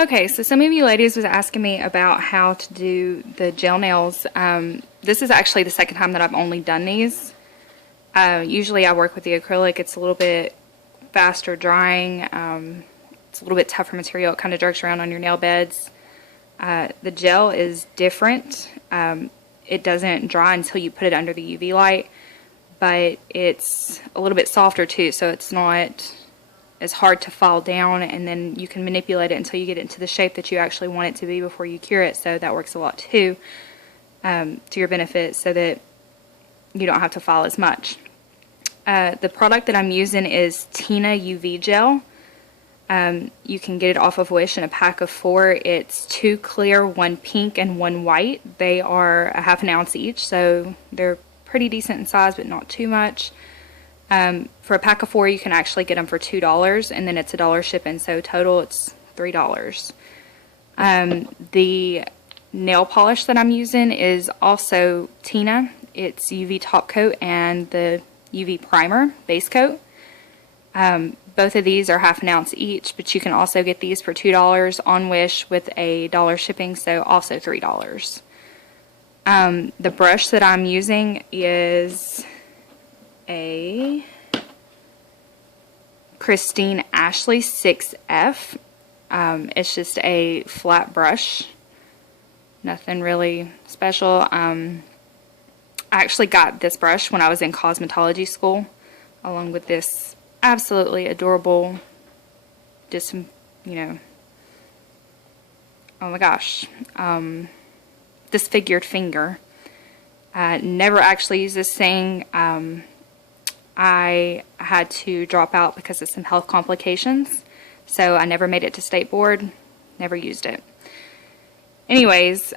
Okay, so some of you ladies was asking me about how to do the gel nails. This is actually the second time that I've only done these. Usually I work with the acrylic. It's a little bit faster drying. It's a little bit tougher material. It kind of jerks around on your nail beds. The gel is different. It doesn't dry until you put it under the UV light, but it's a little bit softer too, so it's not as hard to fall down, and then you can manipulate it until you get it into the shape that you actually want it to be before you cure it, so that works a lot too, to your benefit, so that you don't have to file as much. The product that I'm using is Tina UV Gel. You can get it off of Wish in a pack of 4. It's 2 clear, 1 pink, and 1 white. They are a ½ ounce each, so they're pretty decent in size, but not too much. For a pack of 4, you can actually get them for $2, and then it's $1 shipping, so total it's $3. The nail polish that I'm using is also Tina. It's UV top coat and the UV primer base coat. Both of these are ½ ounce each, but you can also get these for $2 on Wish with $1 shipping, so also $3. The brush that I'm using is a Christine Ashley 6F. It's just a flat brush, nothing really special. I actually got this brush when I was in cosmetology school, along with this absolutely adorable, oh my gosh, disfigured finger. Never actually used this thing. I had to drop out because of some health complications, so I never made it to state board, never used it. Anyways,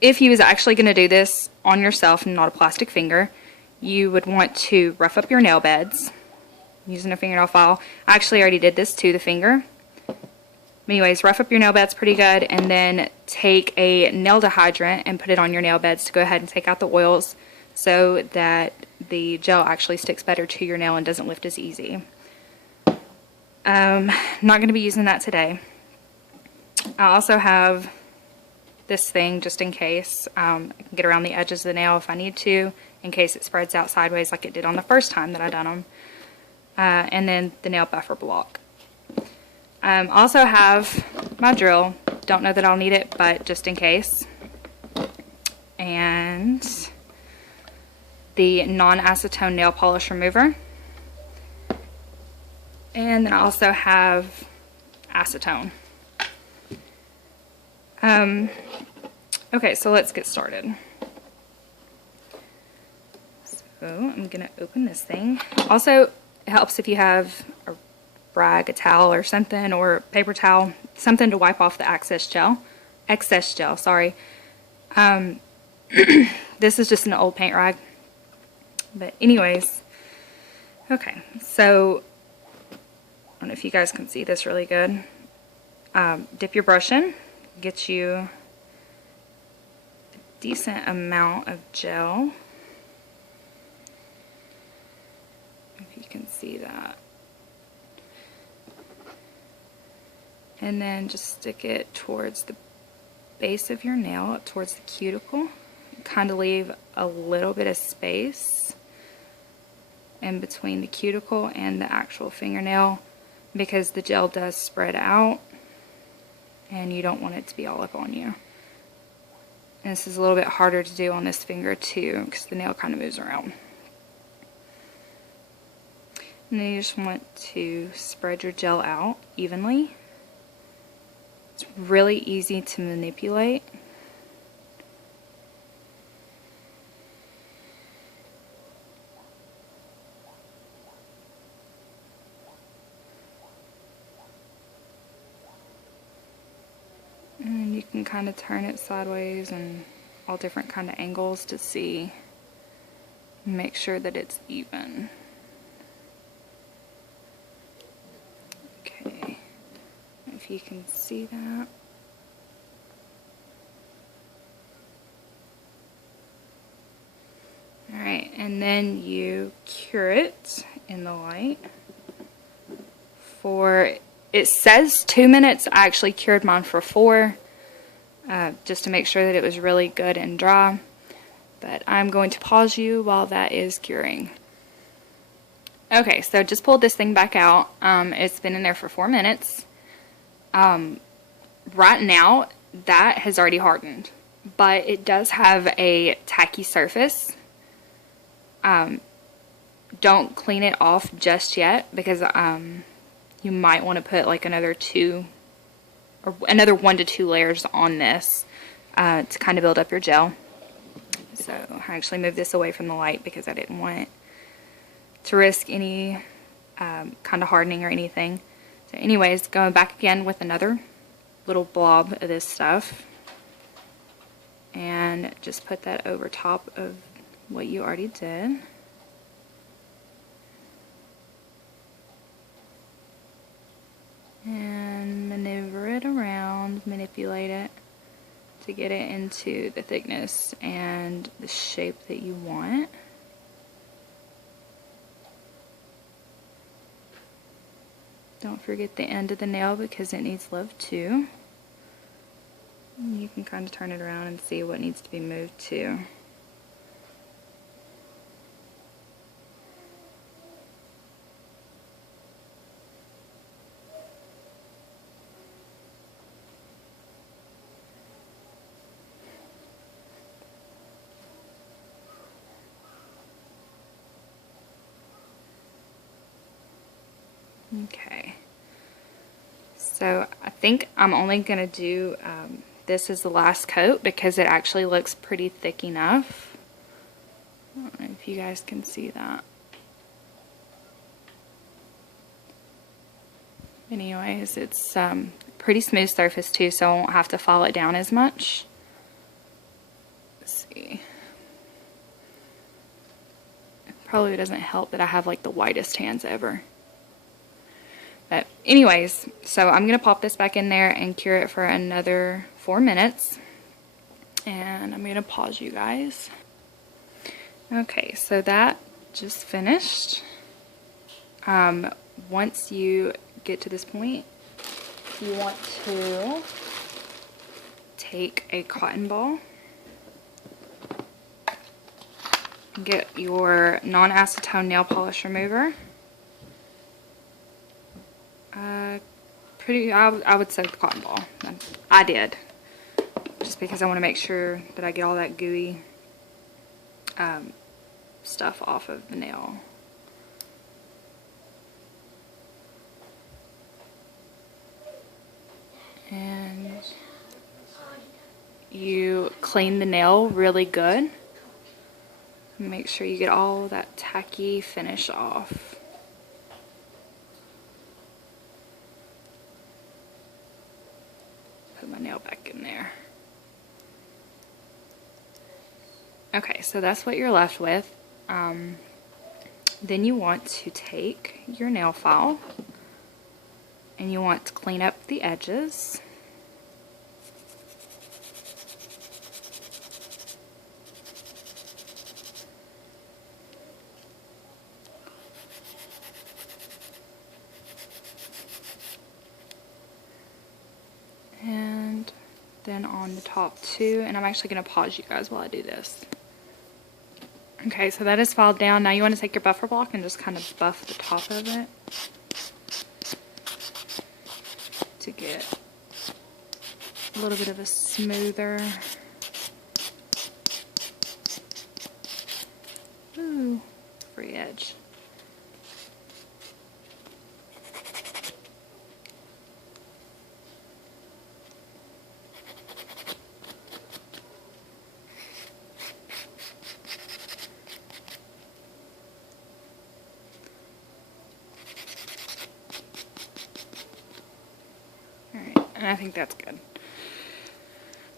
if you was actually going to do this on yourself and not a plastic finger, you would want to rough up your nail beds using a fingernail file. I actually already did this to the finger. Anyways, rough up your nail beds pretty good, and then take a nail dehydrant and put it on your nail beds to go ahead and take out the oils so that the gel actually sticks better to your nail and doesn't lift as easy. Not going to be using that today. I also have this thing just in case. I can get around the edges of the nail if I need to, in case it spreads out sideways like it did on the first time that I done them. And then the nail buffer block. Also have my drill. Don't know that I'll need it, but just in case. And the non-acetone nail polish remover. And then I also have acetone. Okay, so let's get started. So I'm going to open this thing. Also, it helps if you have a rag, a towel or something, or a paper towel, something to wipe off the excess gel, sorry. This is just an old paint rag. But anyways, okay, so I don't know if you guys can see this really good. Dip your brush in, get you a decent amount of gel, if you can see that. And then just stick it towards the base of your nail, up towards the cuticle. Kind of leave a little bit of space in between the cuticle and the actual fingernail, because the gel does spread out and you don't want it to be all up on you. And this is a little bit harder to do on this finger too, because the nail kind of moves around. And then you just want to spread your gel out evenly. It's really easy to manipulate. And you can kind of turn it sideways and all different kind of angles to see, make sure that it's even. Okay, if you can see that. Alright, and then you cure it in the light for It says 2 minutes. I actually cured mine for 4, just to make sure that it was really good and dry. But I'm going to pause you while that is curing. Okay, so just pulled this thing back out. It's been in there for 4 minutes. Right now, that has already hardened, but it does have a tacky surface. Don't clean it off just yet, because you might want to put like another 1 to 2 layers on this to kind of build up your gel. So I actually moved this away from the light because I didn't want to risk any kind of hardening or anything. So anyways, going back again with another little blob of this stuff, and just put that over top of what you already did. And maneuver it around, manipulate it to get it into the thickness and the shape that you want. Don't forget the end of the nail because it needs love too. You can kind of turn it around and see what needs to be moved to. Okay, so I think I'm only going to do this as the last coat because it actually looks pretty thick enough. I don't know if you guys can see that. Anyways, it's pretty smooth surface too, so I won't have to file it down as much. Let's see. It probably doesn't help that I have like the whitest hands ever. But anyways, so I'm going to pop this back in there and cure it for another 4 minutes. And I'm going to pause you guys. Okay, so that just finished. Once you get to this point, you want to take a cotton ball and get your non-acetone nail polish remover. I would say the cotton ball. I did, just because I want to make sure that I get all that gooey stuff off of the nail. And you clean the nail really good. Make sure you get all that tacky finish off. Put my nail back in there. Okay, so that's what you're left with. Then you want to take your nail file and you want to clean up the edges. And then on the top too, and I'm actually going to pause you guys while I do this. Okay, so that is filed down. Now you want to take your buffer block and just kind of buff the top of it to get a little bit of a smoother, free edge. And I think that's good.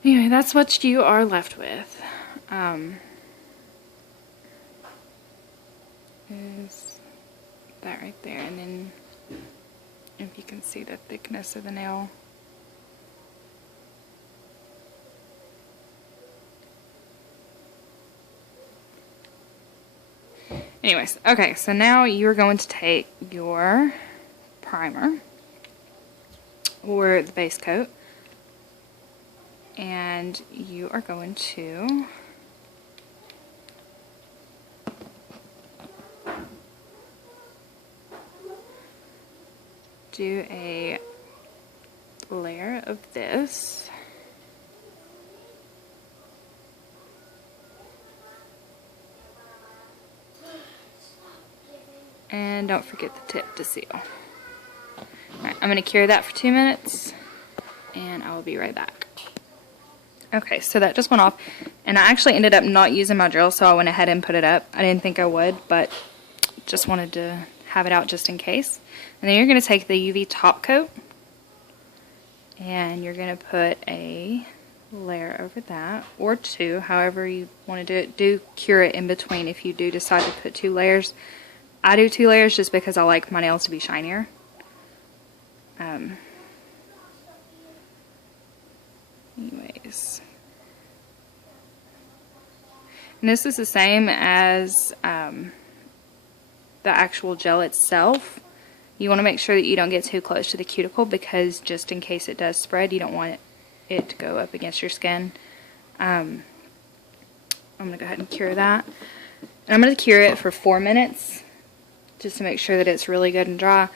Anyway, that's what you are left with. Is that right there. And then if you can see the thickness of the nail. Anyways, okay, so now you're going to take your primer. or the base coat. And you are going to do a layer of this. And don't forget the tip to seal. Alright, I'm going to cure that for 2 minutes, and I will be right back. Okay, so that just went off, and I actually ended up not using my drill, so I went ahead and put it up. I didn't think I would, but just wanted to have it out just in case. And then you're going to take the UV top coat, and you're going to put a layer over that, or 2, however you want to do it. Do cure it in between if you do decide to put 2 layers. I do 2 layers just because I like my nails to be shinier. Anyways. And this is the same as the actual gel itself. You want to make sure that you don't get too close to the cuticle, because just in case it does spread, you don't want it to go up against your skin. I'm going to go ahead and cure that. And I'm going to cure it for 4 minutes just to make sure that it's really good and dry.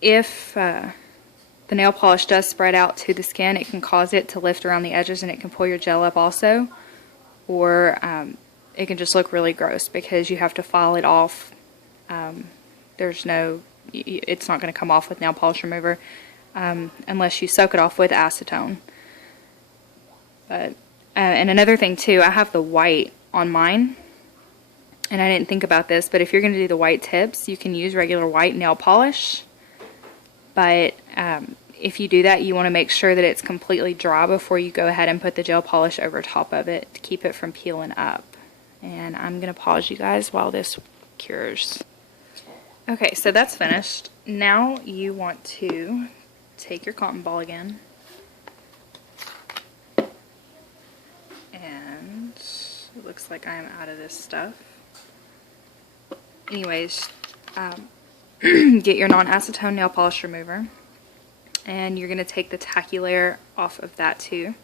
If the nail polish does spread out to the skin, it can cause it to lift around the edges, and it can pull your gel up also. Or it can just look really gross because you have to file it off. It's not going to come off with nail polish remover unless you soak it off with acetone. But and another thing too, I have the white on mine, and I didn't think about this, but if you're going to do the white tips, you can use regular white nail polish. But if you do that, you want to make sure that it's completely dry before you go ahead and put the gel polish over top of it to keep it from peeling up. And I'm going to pause you guys while this cures. Okay, so that's finished. Now you want to take your cotton ball again. And it looks like I am out of this stuff. Anyways, get your non-acetone nail polish remover, and you're going to take the tacky layer off of that too.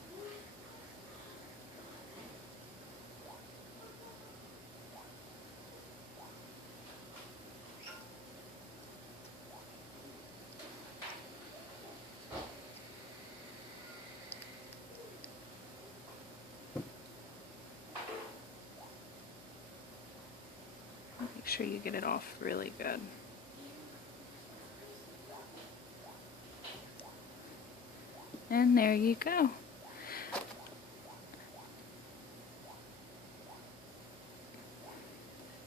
Make sure you get it off really good. And there you go.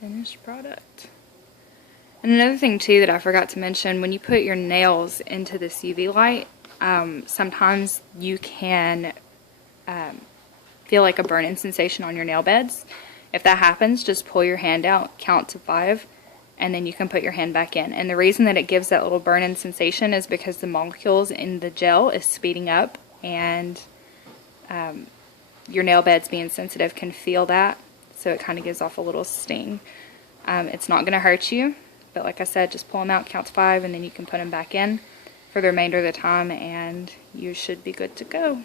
Finished product. And another thing too that I forgot to mention, when you put your nails into this UV light, sometimes you can feel like a burning sensation on your nail beds. If that happens, just pull your hand out, count to 5, and then you can put your hand back in. And the reason that it gives that little burning sensation is because the molecules in the gel is speeding up, and your nail beds being sensitive can feel that, so it kind of gives off a little sting. It's not going to hurt you, but like I said, just pull them out, count to 5, and then you can put them back in for the remainder of the time, and you should be good to go.